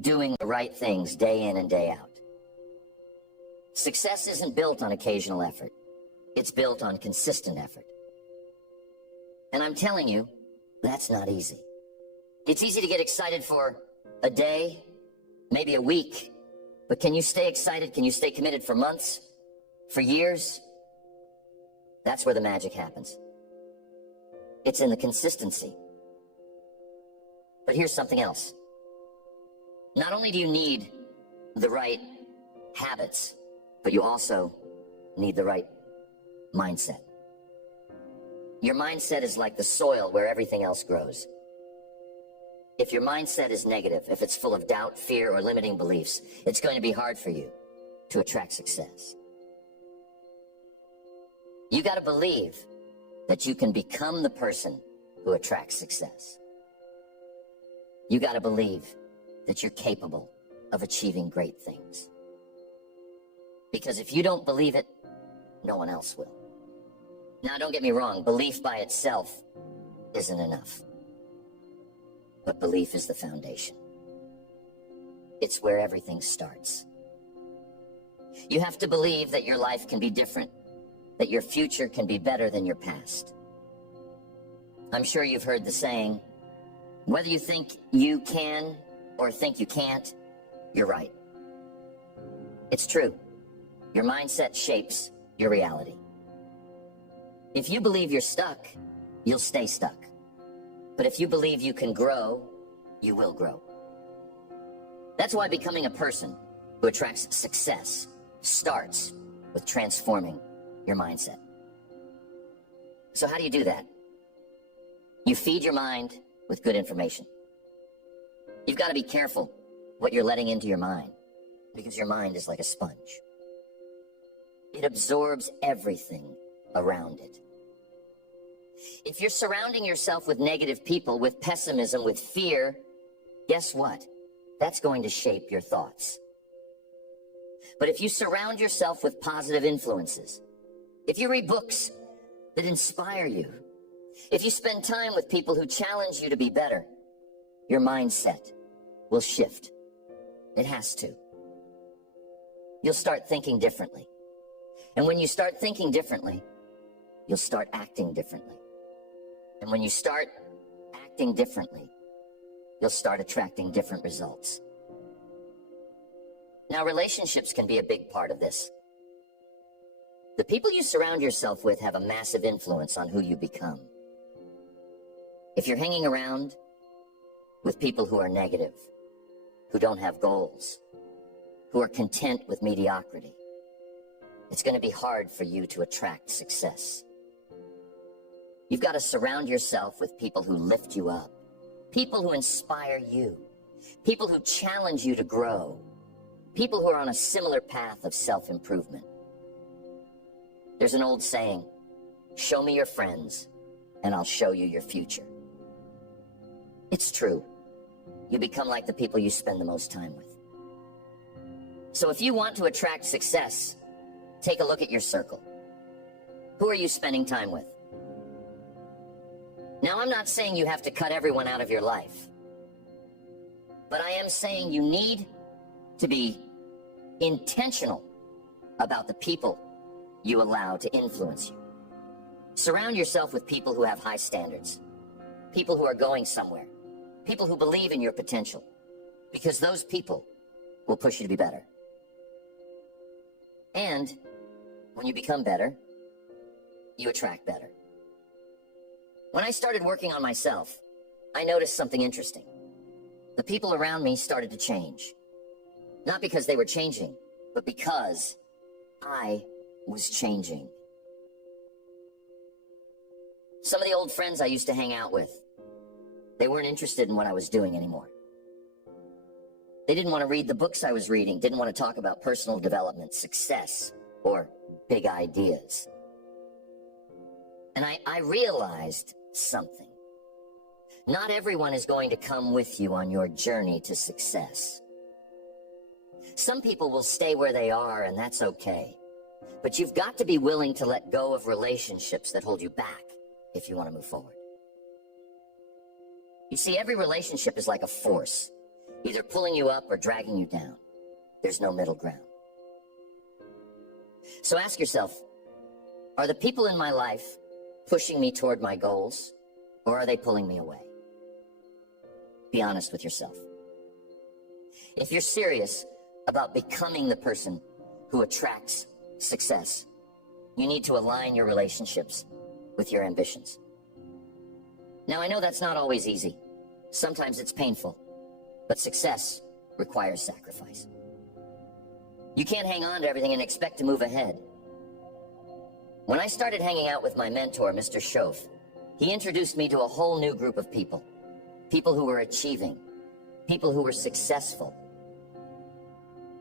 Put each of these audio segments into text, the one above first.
doing the right things day in and day out. Success isn't built on occasional effort. It's built on consistent effort. And I'm telling you, that's not easy. It's easy to get excited for a day, maybe a week, but can you stay excited? Can you stay committed for months, for years? That's where the magic happens. It's in the consistency. But here's something else. Not only do you need the right habits, but you also need the right mindset. Your mindset is like the soil where everything else grows. If your mindset is negative, if it's full of doubt, fear, or limiting beliefs, it's going to be hard for you to attract success. You got to believe that you can become the person who attracts success. You got to believe that you're capable of achieving great things. Because if you don't believe it, no one else will. Now, don't get me wrong, belief by itself isn't enough. But belief is the foundation. It's where everything starts. You have to believe that your life can be different, that your future can be better than your past. I'm sure you've heard the saying, whether you think you can or think you can't, you're right. It's true. Your mindset shapes your reality. If you believe you're stuck, you'll stay stuck. But if you believe you can grow, you will grow. That's why becoming a person who attracts success starts with transforming your mindset. So how do you do that? You feed your mind with good information. You've got to be careful what you're letting into your mind, because your mind is like a sponge. It absorbs everything around it. If you're surrounding yourself with negative people, with pessimism, with fear, guess what? That's going to shape your thoughts. But if you surround yourself with positive influences, if you read books that inspire you, if you spend time with people who challenge you to be better, your mindset will shift. It has to. You'll start thinking differently. And when you start thinking differently, you'll start acting differently. And when you start acting differently, you'll start attracting different results. Now, relationships can be a big part of this. The people you surround yourself with have a massive influence on who you become. If you're hanging around with people who are negative, who don't have goals, who are content with mediocrity, it's going to be hard for you to attract success. You've got to surround yourself with people who lift you up, people who inspire you, people who challenge you to grow, people who are on a similar path of self-improvement. There's an old saying, show me your friends, and I'll show you your future. It's true. You become like the people you spend the most time with. So if you want to attract success, take a look at your circle. Who are you spending time with? Now, I'm not saying you have to cut everyone out of your life, but I am saying you need to be intentional about the people you allow to influence you. Surround yourself with people who have high standards, people who are going somewhere, people who believe in your potential, because those people will push you to be better. And when you become better, you attract better. When I started working on myself, I noticed something interesting. The people around me started to change. Not because they were changing, but because I was changing. Some of the old friends I used to hang out with, they weren't interested in what I was doing anymore. They didn't want to read the books I was reading, didn't want to talk about personal development, success, or big ideas. And I realized something. Not everyone is going to come with you on your journey to success. Some people will stay where they are, and that's okay. But you've got to be willing to let go of relationships that hold you back if you want to move forward. You see, every relationship is like a force. either pulling you up or dragging you down. There's no middle ground. So ask yourself, are the people in my life pushing me toward my goals, or are they pulling me away? Be honest with yourself. If you're serious about becoming the person who attracts success, you need to align your relationships with your ambitions. Now, I know that's not always easy. Sometimes it's painful, but success requires sacrifice. You can't hang on to everything and expect to move ahead. When I started hanging out with my mentor, Mr. Shoaff, he introduced me to a whole new group of people. People who were achieving, people who were successful.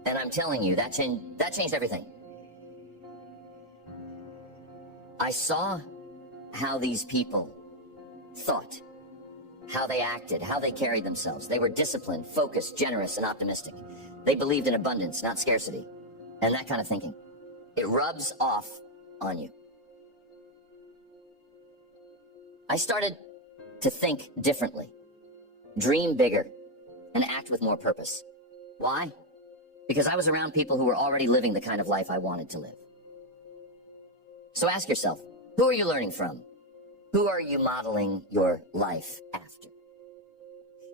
And I'm telling you, that changed everything. I saw how these people thought, how they acted, how they carried themselves. They were disciplined, focused, generous, and optimistic. They believed in abundance, not scarcity. And that kind of thinking, it rubs off on you. I started to think differently, dream bigger, and act with more purpose. Why? Because I was around people who were already living the kind of life I wanted to live. So ask yourself, who are you learning from? Who are you modeling your life after?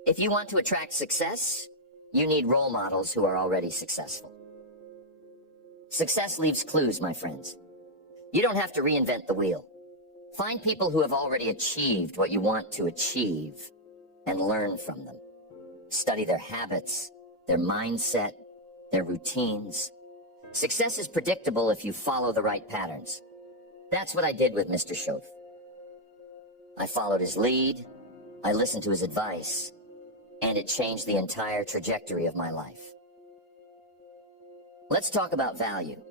If you want to attract success, you need role models who are already successful. Success leaves clues, my friends. You don't have to reinvent the wheel. Find people who have already achieved what you want to achieve and learn from them. Study their habits, their mindset, their routines. Success is predictable if you follow the right patterns. That's what I did with Mr. Shoaff. I followed his lead, I listened to his advice, and it changed the entire trajectory of my life. Let's talk about value.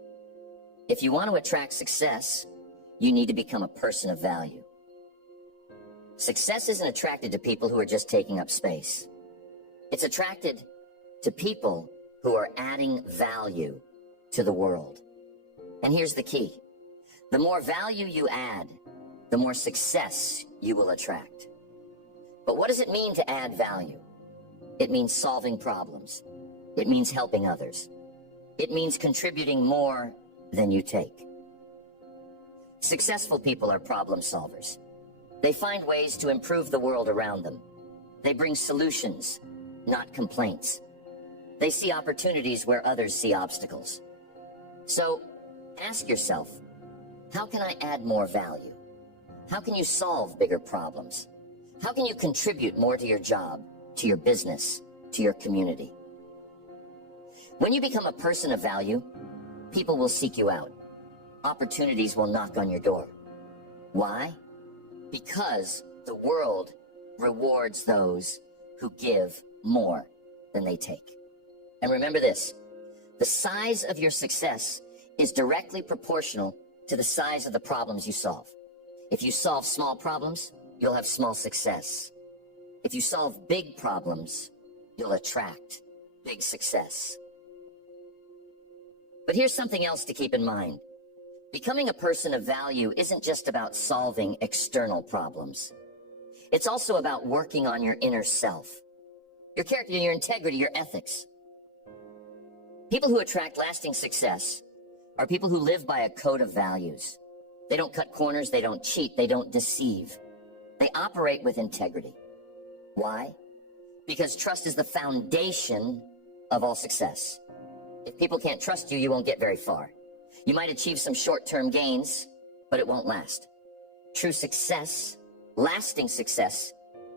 If you want to attract success, you need to become a person of value. Success isn't attracted to people who are just taking up space. It's attracted to people who are adding value to the world. And here's the key. The more value you add, the more success you will attract. But what does it mean to add value? It means solving problems. It means helping others. It means contributing more than you take. Successful people are problem solvers. They find ways to improve the world around them. They bring solutions, not complaints. They see opportunities where others see obstacles. So, ask yourself, how can I add more value? How can you solve bigger problems? How can you contribute more to your job, to your business, to your community? When you become a person of value, people will seek you out. Opportunities will knock on your door. Why? Because the world rewards those who give more than they take. And remember this, the size of your success is directly proportional to the size of the problems you solve. If you solve small problems, you'll have small success. If you solve big problems, you'll attract big success. But here's something else to keep in mind. Becoming a person of value isn't just about solving external problems. It's also about working on your inner self, your character, your integrity, your ethics. People who attract lasting success are people who live by a code of values. They don't cut corners, they don't cheat, they don't deceive. They operate with integrity. Why? Because trust is the foundation of all success. If people can't trust you, you won't get very far. You might achieve some short-term gains, but it won't last. True success, lasting success,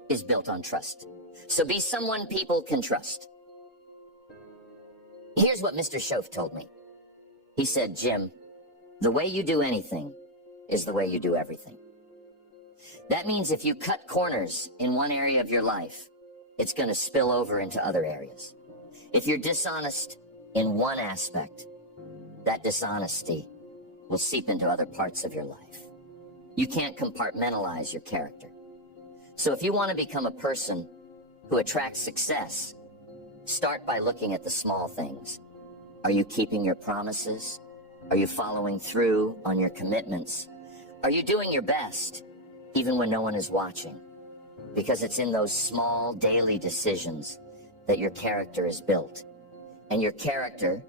is built on trust. So be someone people can trust. Here's what Mr. Shoaff told me. He said, Jim, the way you do anything is the way you do everything. That means if you cut corners in one area of your life, it's going to spill over into other areas. If you're dishonest in one aspect, that dishonesty will seep into other parts of your life. You can't compartmentalize your character. So if you want to become a person who attracts success, start by looking at the small things. Are you keeping your promises? Are you following through on your commitments? Are you doing your best, even when no one is watching? Because it's in those small daily decisions that your character is built. And your character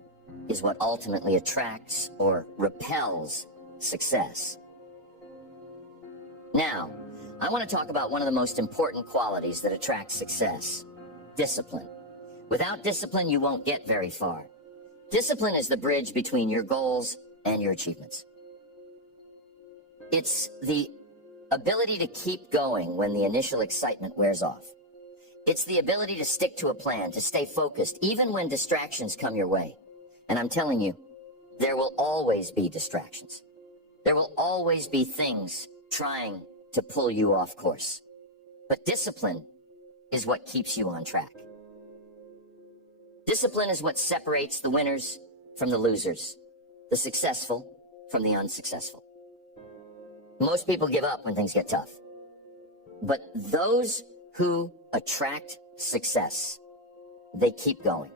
is what ultimately attracts or repels success. Now, I want to talk about one of the most important qualities that attracts success: discipline. Without discipline, you won't get very far. Discipline is the bridge between your goals and your achievements. It's the ability to keep going when the initial excitement wears off. It's the ability to stick to a plan, to stay focused, even when distractions come your way. And I'm telling you, there will always be distractions. There will always be things trying to pull you off course. But discipline is what keeps you on track. Discipline is what separates the winners from the losers, the successful from the unsuccessful. Most people give up when things get tough. But those who attract success, they keep going.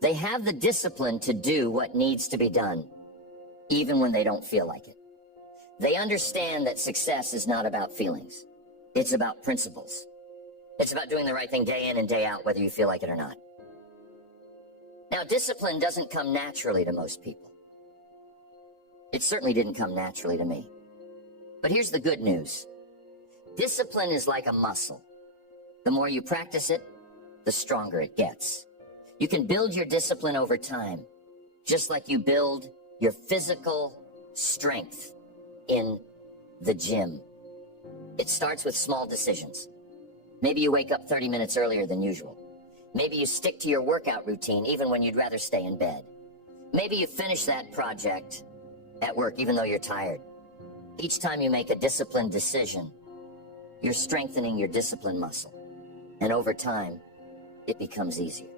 They have the discipline to do what needs to be done, even when they don't feel like it. They understand that success is not about feelings. It's about principles. It's about doing the right thing day in and day out, whether you feel like it or not. Now, discipline doesn't come naturally to most people. It certainly didn't come naturally to me. But here's the good news. Discipline is like a muscle. The more you practice it, the stronger it gets. You can build your discipline over time, just like you build your physical strength in the gym. It starts with small decisions. Maybe you wake up 30 minutes earlier than usual. Maybe you stick to your workout routine even when you'd rather stay in bed. Maybe you finish that project at work even though you're tired. Each time you make a disciplined decision, you're strengthening your discipline muscle. And over time, it becomes easier.